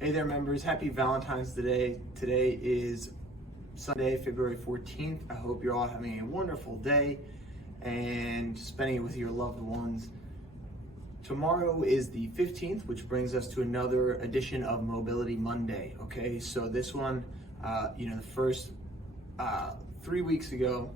Hey there, members. Happy Valentine's Day. Today is Sunday, February 14th. I hope you're all having a wonderful day and spending it with your loved ones. Tomorrow is the 15th, which brings us to another edition of Mobility Monday. Okay, so this one, the first 3 weeks ago,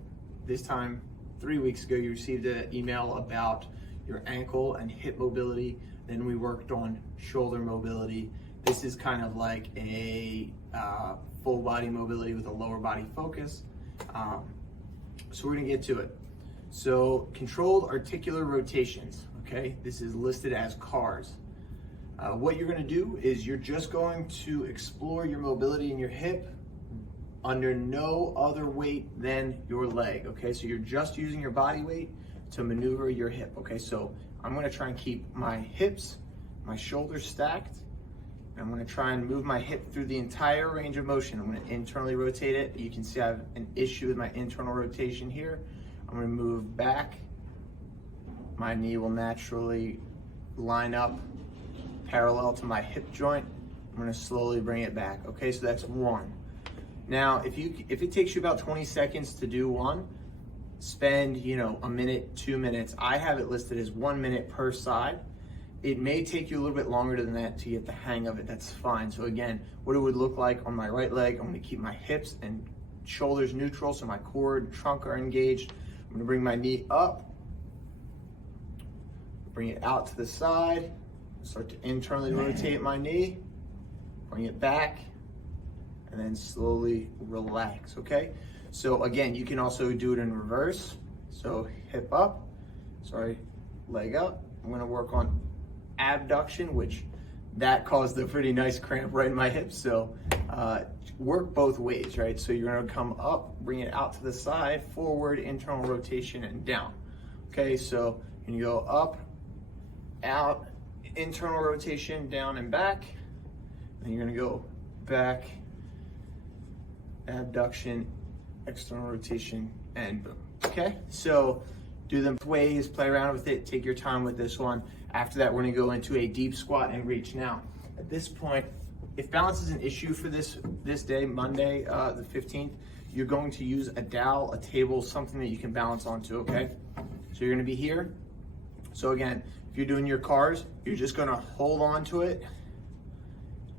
this time 3 weeks ago, you received an email about your ankle and hip mobility. Then we worked on shoulder mobility. This is kind of like a full body mobility with a lower body focus. So we're gonna get to it. So controlled articular rotations, okay? This is listed as CARs. What you're gonna do is you're just going to explore your mobility in your hip under no other weight than your leg, okay? So you're just using your body weight to maneuver your hip, okay? So I'm gonna try and keep my hips, my shoulders stacked. I'm gonna try and move my hip through the entire range of motion. I'm gonna internally rotate it. You can see I have an issue with my internal rotation here. I'm gonna move back. My knee will naturally line up parallel to my hip joint. I'm gonna slowly bring it back. Okay, so that's one. Now, if it takes you about 20 seconds to do one, spend, a minute, 2 minutes. I have it listed as 1 minute per side. It may take you a little bit longer than that to get the hang of it. That's fine. So again, what it would look like on my right leg, I'm gonna keep my hips and shoulders neutral so my core and trunk are engaged. I'm gonna bring my knee up, bring it out to the side, start to internally rotate my knee, bring it back, and then slowly relax, okay? So again, you can also do it in reverse. So hip up, leg up. I'm gonna work on abduction, which that caused a pretty nice cramp right in my hips. So work both ways, right? So you're gonna come up, bring it out to the side, forward, internal rotation, and down. Okay, so you go up, out, internal rotation, down and back. Then you're gonna go back, abduction, external rotation, and boom. Okay, so do them both ways, play around with it, take your time with this one. After that, we're gonna go into a deep squat and reach. Now, at this point, if balance is an issue for this day, Monday, the 15th, you're going to use a dowel, a table, something that you can balance onto, okay? So you're gonna be here. So again, if you're doing your CARs, you're just gonna hold on to it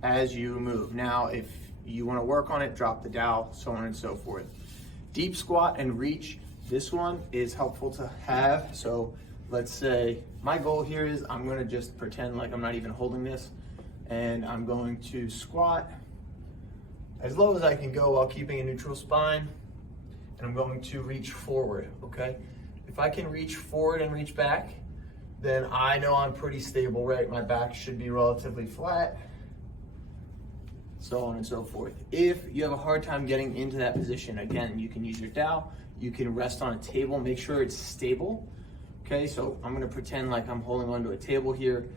as you move. Now, if you wanna work on it, drop the dowel, so on and so forth. Deep squat and reach, this one is helpful to have. So let's say my goal here is I'm gonna just pretend like I'm not even holding this, and I'm going to squat as low as I can go while keeping a neutral spine, and I'm going to reach forward, okay? If I can reach forward and reach back, then I know I'm pretty stable, right? My back should be relatively flat, so on and so forth. If you have a hard time getting into that position, again, you can use your dowel, you can rest on a table, make sure it's stable. Okay, so I'm gonna pretend like I'm holding onto a table here.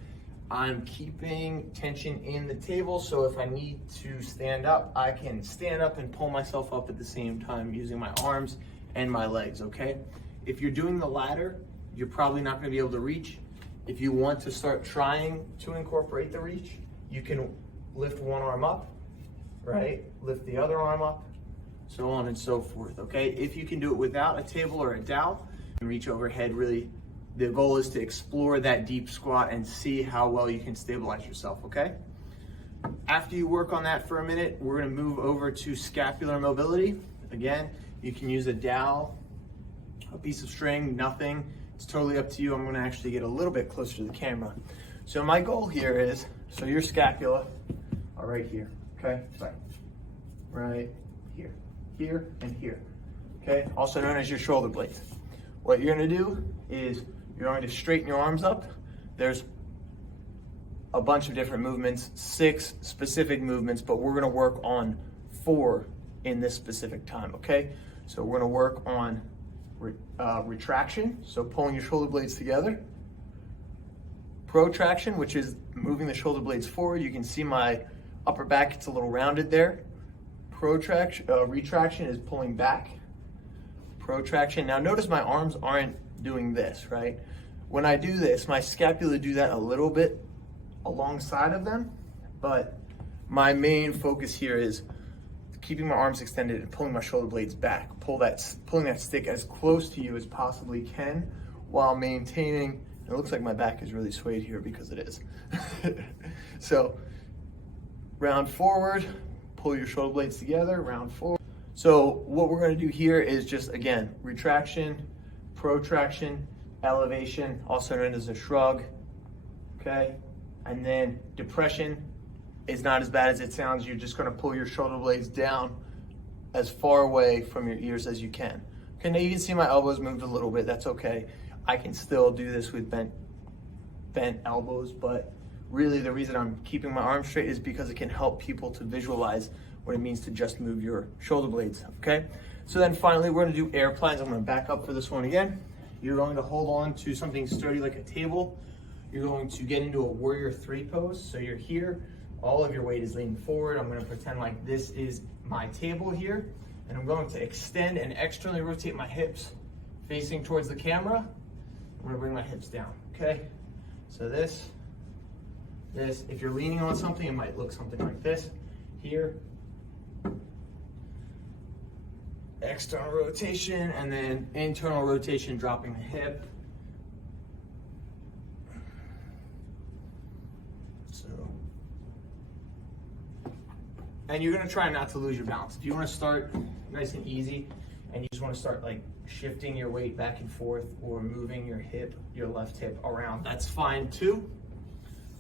I'm keeping tension in the table, so if I need to stand up, I can stand up and pull myself up at the same time using my arms and my legs, okay? If you're doing the latter, you're probably not gonna be able to reach. If you want to start trying to incorporate the reach, you can lift one arm up, right? Lift the other arm up, so on and so forth, okay? If you can do it without a table or a dowel, and reach overhead, really, the goal is to explore that deep squat and see how well you can stabilize yourself, okay? After you work on that for a minute, we're gonna move over to scapular mobility. Again, you can use a dowel, a piece of string, nothing. It's totally up to you. I'm gonna actually get a little bit closer to the camera. So my goal here is, so your scapula are right here, okay? Sorry, right here, here, and here, okay? Also known as your shoulder blades. What you're gonna do is you're going to straighten your arms up. There's a bunch of different movements, 6 specific movements, but we're gonna work on 4 in this specific time, okay? So we're gonna work on retraction, so pulling your shoulder blades together. Protraction, which is moving the shoulder blades forward. You can see my upper back, it's a little rounded there. Retraction is pulling back. Protraction. Now notice my arms aren't doing this, right? When I do this, my scapula do that a little bit alongside of them, but my main focus here is keeping my arms extended and pulling my shoulder blades back. Pulling that stick as close to you as possibly can while maintaining, and it looks like my back is really swayed here because it is. So round forward, pull your shoulder blades together, round forward. So what we're gonna do here is just, again, retraction, protraction, elevation, also known as a shrug, okay? And then depression is not as bad as it sounds. You're just gonna pull your shoulder blades down as far away from your ears as you can. Okay, now you can see my elbows moved a little bit, that's okay. I can still do this with bent elbows, but really the reason I'm keeping my arms straight is because it can help people to visualize what it means to just move your shoulder blades, okay? So then finally, we're gonna do air plans. I'm gonna back up for this one again. You're going to hold on to something sturdy like a table. You're going to get into a warrior 3 pose. So you're here, all of your weight is leaning forward. I'm gonna pretend like this is my table here, and I'm going to extend and externally rotate my hips facing towards the camera. I'm gonna bring my hips down, okay? So this, if you're leaning on something, it might look something like this. Here, external rotation, and then internal rotation, dropping the hip. So, and you're gonna try not to lose your balance. If you wanna start nice and easy, and you just wanna start like shifting your weight back and forth or moving your hip, your left hip around, that's fine too.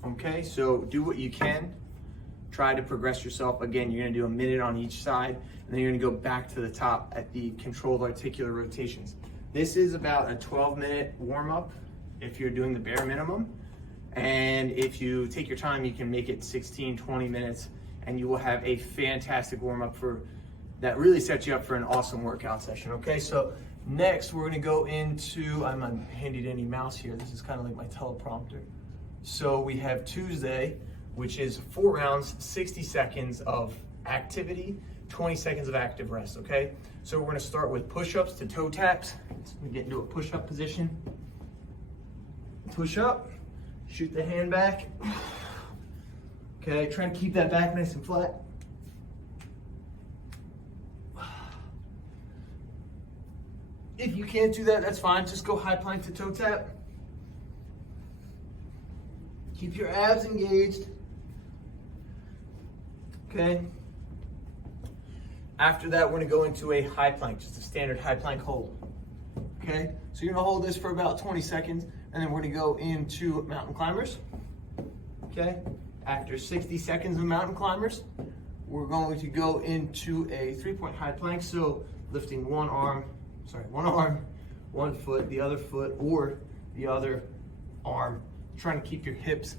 Okay, so do what you can. Try to progress yourself. Again, you're gonna do a minute on each side, and then you're gonna go back to the top at the controlled articular rotations. This is about a 12-minute warm-up if you're doing the bare minimum. And if you take your time, you can make it 16, 20 minutes, and you will have a fantastic warm-up that really sets you up for an awesome workout session, okay? So next, we're gonna go into, I'm on handy dandy mouse here. This is kind of like my teleprompter. So we have Tuesday, which is 4 rounds, 60 seconds of activity, 20 seconds of active rest, okay? So we're gonna start with push-ups to toe taps. So we get into a push-up position. Push up, shoot the hand back. Okay, try to keep that back nice and flat. If you can't do that, that's fine. Just go high plank to toe tap. Keep your abs engaged. Okay. After that, we're gonna go into a high plank, just a standard high plank hold. Okay, so you're gonna hold this for about 20 seconds, and then we're gonna go into mountain climbers. Okay, after 60 seconds of mountain climbers, we're going to go into a 3-point high plank. So lifting one arm, one foot, the other foot, or the other arm, trying to keep your hips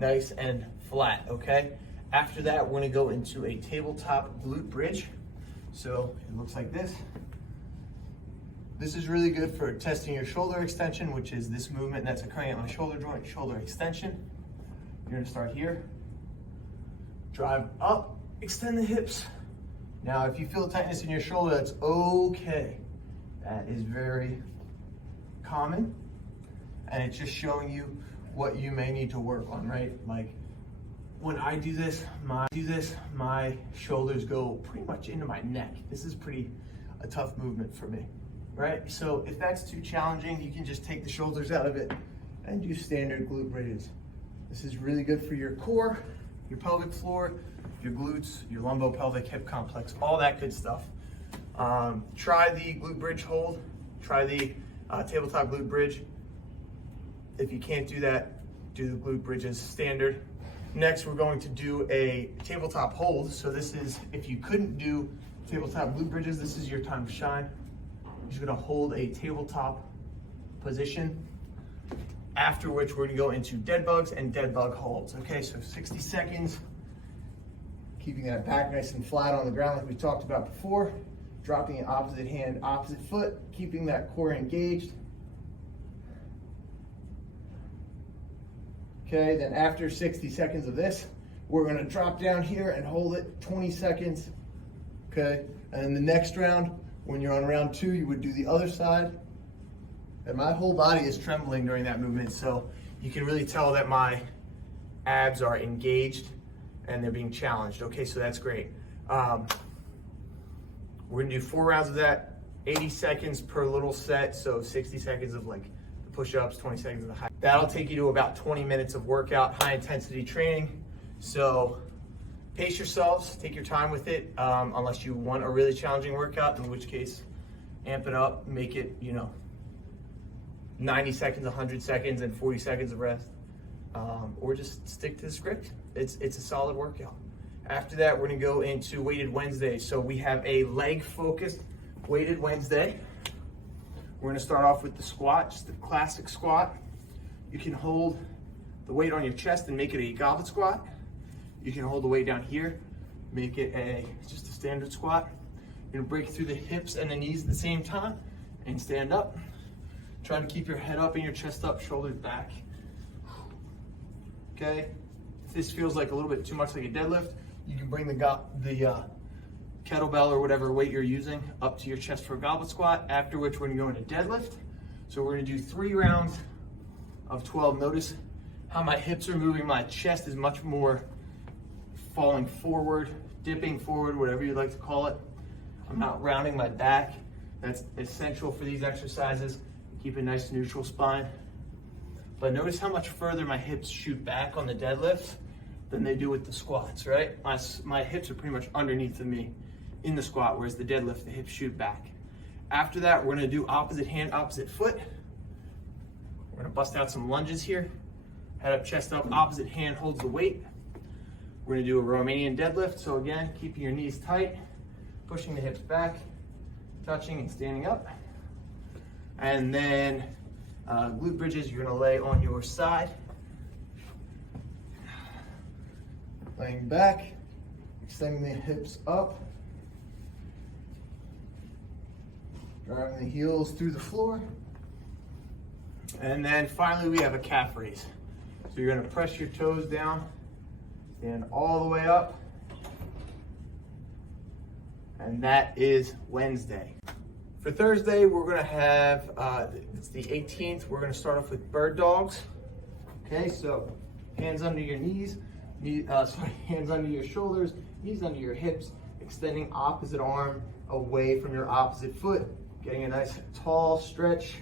nice and flat, okay? After that, we're gonna go into a tabletop glute bridge. So it looks like this. This is really good for testing your shoulder extension, which is this movement that's occurring at my shoulder joint, shoulder extension. You're gonna start here, drive up, extend the hips. Now, if you feel tightness in your shoulder, that's okay. That is very common, and it's just showing you what you may need to work on, right? Like when I do this, my shoulders go pretty much into my neck. This is a tough movement for me, right? So if that's too challenging, you can just take the shoulders out of it and do standard glute bridges. This is really good for your core, your pelvic floor, your glutes, your lumbopelvic hip complex, all that good stuff. Try the glute bridge hold, try the tabletop glute bridge. If you can't do that, do the glute bridges standard. Next, we're going to do a tabletop hold. So this is, if you couldn't do tabletop glute bridges, this is your time to shine. You're just gonna hold a tabletop position, after which we're gonna go into dead bugs and dead bug holds. Okay, so 60 seconds, keeping that back nice and flat on the ground like we talked about before, dropping it opposite hand, opposite foot, keeping that core engaged. Okay, then after 60 seconds of this, we're gonna drop down here and hold it 20 seconds, okay? And then the next round, when you're on round 2, you would do the other side. And my whole body is trembling during that movement, so you can really tell that my abs are engaged and they're being challenged. Okay, so that's great. We're gonna do 4 rounds of that, 80 seconds per little set, so 60 seconds of like the push-ups, 20 seconds of the high. That'll take you to about 20 minutes of workout, high intensity training. So pace yourselves, take your time with it, unless you want a really challenging workout, in which case amp it up, make it, 90 seconds, 100 seconds, and 40 seconds of rest. Or just stick to the script. It's a solid workout. After that, we're gonna go into weighted Wednesday. So we have a leg focused weighted Wednesday. We're gonna start off with the squat, just the classic squat. You can hold the weight on your chest and make it a goblet squat. You can hold the weight down here, make it just a standard squat. You're gonna break through the hips and the knees at the same time and stand up. Try to keep your head up and your chest up, shoulders back. Okay, if this feels like a little bit too much like a deadlift, you can bring the kettlebell or whatever weight you're using up to your chest for a goblet squat, after which we're gonna go into deadlift. So we're gonna do 3 rounds of 12. Notice how my hips are moving, my chest is much more falling forward, dipping forward, whatever you like to call it. I'm not rounding my back. That's essential for these exercises. Keep a nice neutral spine. But notice how much further my hips shoot back on the deadlift than they do with the squats, right? My hips are pretty much underneath of me in the squat, whereas the deadlift, the hips shoot back. After that, we're gonna do opposite hand, opposite foot. We're gonna bust out some lunges here. Head up, chest up, opposite hand holds the weight. We're gonna do a Romanian deadlift. So again, keeping your knees tight, pushing the hips back, touching and standing up. And then glute bridges, you're gonna lay on your side. Laying back, extending the hips up. Driving the heels through the floor. And then finally we have a calf raise. So you're gonna press your toes down, stand all the way up. And that is Wednesday. For Thursday, we're gonna have, it's the 18th, we're gonna start off with bird dogs. Okay, so hands under your knees, hands under your shoulders, knees under your hips, extending opposite arm away from your opposite foot, getting a nice tall stretch,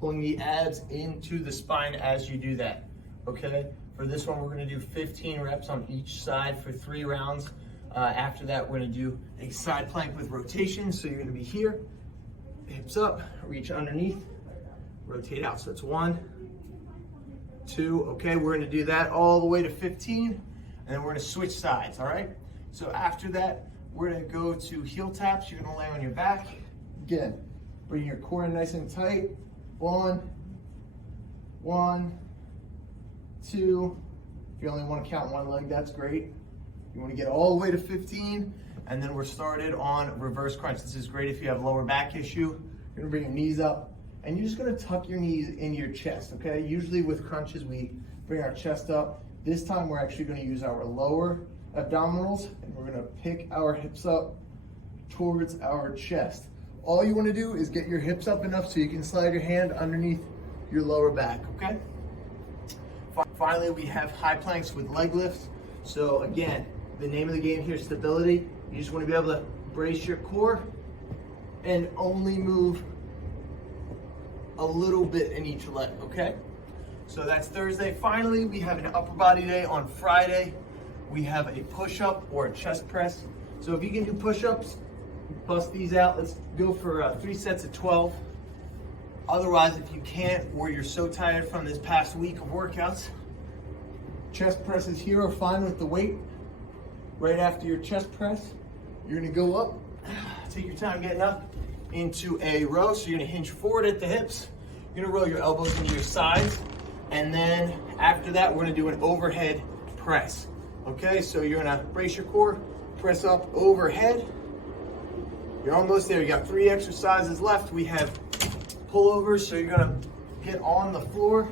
pulling the abs into the spine as you do that, okay? For this one, we're gonna do 15 reps on each side for 3 rounds. After that, we're gonna do a side plank with rotation. So you're gonna be here, hips up, reach underneath, rotate out. So it's 1, 2, okay? We're gonna do that all the way to 15, and then we're gonna switch sides, all right? So after that, we're gonna go to heel taps. You're gonna lay on your back. Again, bring your core in nice and tight. 1, 2. If you only wanna count one leg, that's great. You want to get all the way to 15, and then we're started on reverse crunch. This is great if you have lower back issue. You're gonna bring your knees up, and you're just gonna tuck your knees in your chest, okay? Usually with crunches, we bring our chest up. This time, we're actually gonna use our lower abdominals, and we're gonna pick our hips up towards our chest. All you wanna do is get your hips up enough so you can slide your hand underneath your lower back, okay? Finally, we have high planks with leg lifts. So again, the name of the game here is stability. You just want to be able to brace your core and only move a little bit in each leg, okay? So that's Thursday. Finally, we have an upper body day on Friday. We have a push-up or a chest press. So if you can do push-ups, bust these out. Let's go for 3 sets of 12. Otherwise, if you can't, or you're so tired from this past week of workouts, chest presses here are fine with the weight. Right after your chest press, you're gonna go up, take your time getting up into a row. So you're gonna hinge forward at the hips. You're gonna roll your elbows into your sides. And then after that, we're gonna do an overhead press. Okay, so you're gonna brace your core, press up overhead. You're almost there. You got 3 exercises left. We have pullovers, so you're gonna get on the floor,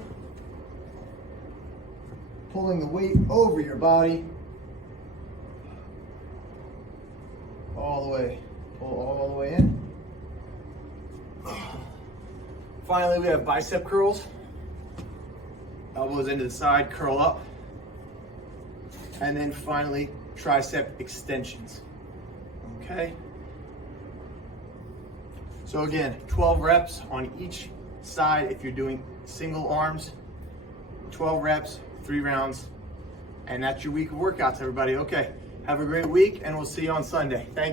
pulling the weight over your body, all the way, pull all the way in. Finally, we have bicep curls. Elbows into the side, curl up. And then finally, tricep extensions. Okay? So again, 12 reps on each side if you're doing single arms, 12 reps, 3 rounds, and that's your week of workouts, everybody. Okay, have a great week, and we'll see you on Sunday. Thank you.